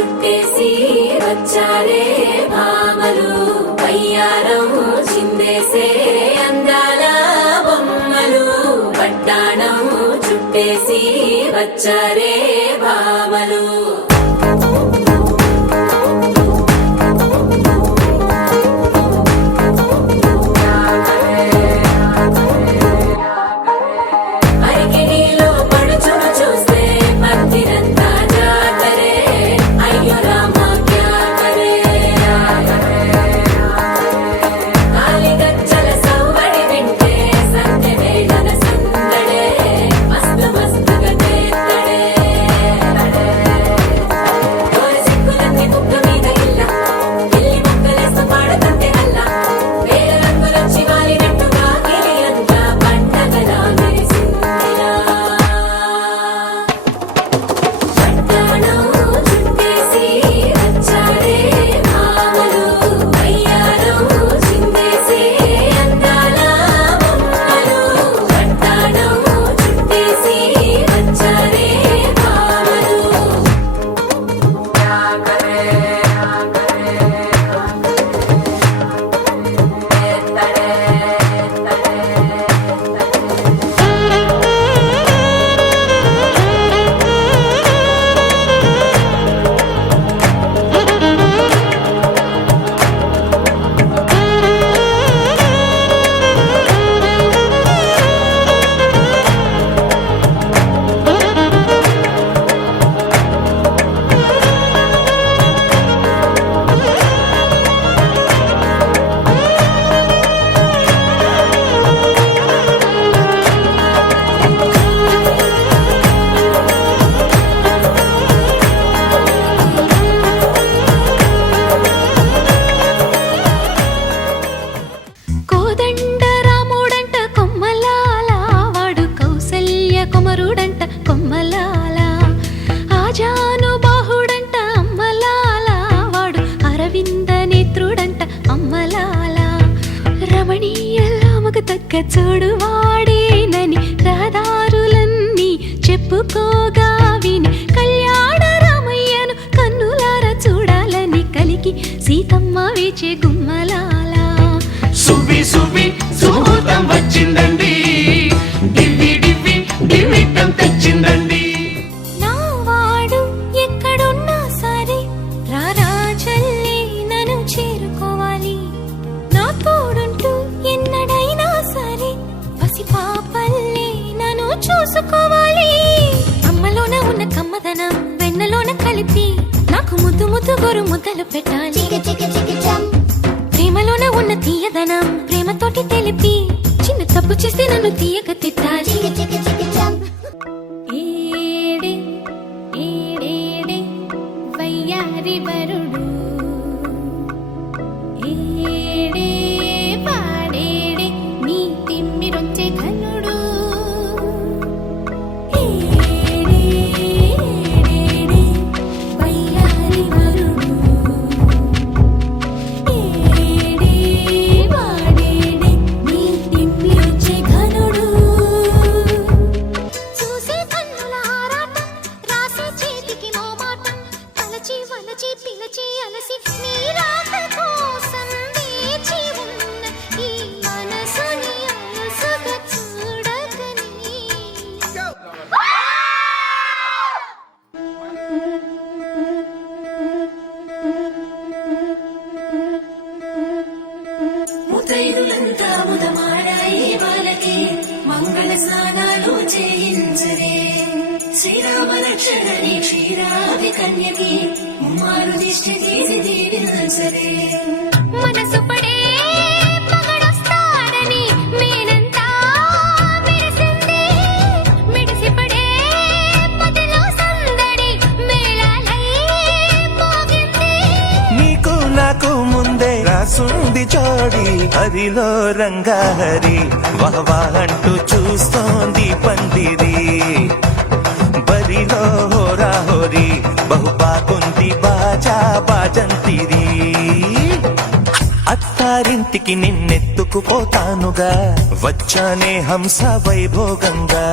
చుట్టేసి వచ్చారే భామలు వయ్యారం చిందేసే అందాల బొమ్మలు పట్టాణం చుట్టేసి వచ్చారే భామలు చూడు వాడేనని రహదారులన్నీ చెప్పుకోగా విని కళ్యాణ రామయ్యను కన్నులారా చూడాలని కలికి సీతమ్మ వేచే గుమ్మలాల సువి సువి సుహూతం వచ్చిందండి డివ్వి డివ్వి డివ్విటం తెచ్చిందండి చూసుకోవాలి అమ్మలోన ఉన్న కమ్మదనం వెన్నలోన కలిపి నాకు ముద్దు ముద్దు గొరు ముద్దలు పెట్టాలి ప్రేమలోన ఉన్న తీయదనం ప్రేమతోటి తెలిపి చిన్న తప్పు చేస్తే నన్ను తీయక తిట్టాలి ఏడే ఏడే వయ్యారి వరుడు ఏడే పాడేడే నీ తిమ్మిరొచ్చే కన్నుడు ముత్తైదులంతా ముదమాడాయి వాళ్ళకి మంగళ స్నానాలు చేయించరే శ్రీరామ రక్షణని క్షీరాది కన్యకి ముమ్మారు దిష్టి తీసి దీవించరే మనసు పడే మగడొస్తాడని మేనంతా మెరిసింది మిడిసి పడే పదిలో సందడి మేళాలై మోగింది నీకు నాకు ముందే రాసుంది జోడి హరిలో రంగాహరి వహవా అంటూ చూస్తోంది పందిరి బరిలో హోరా హోరి బహుబాగుంది బాజా బాజంతిరి అత్తారింటికి నిన్నెత్తుకుపోతానుగా వచ్చానే హంస వైభోగంగా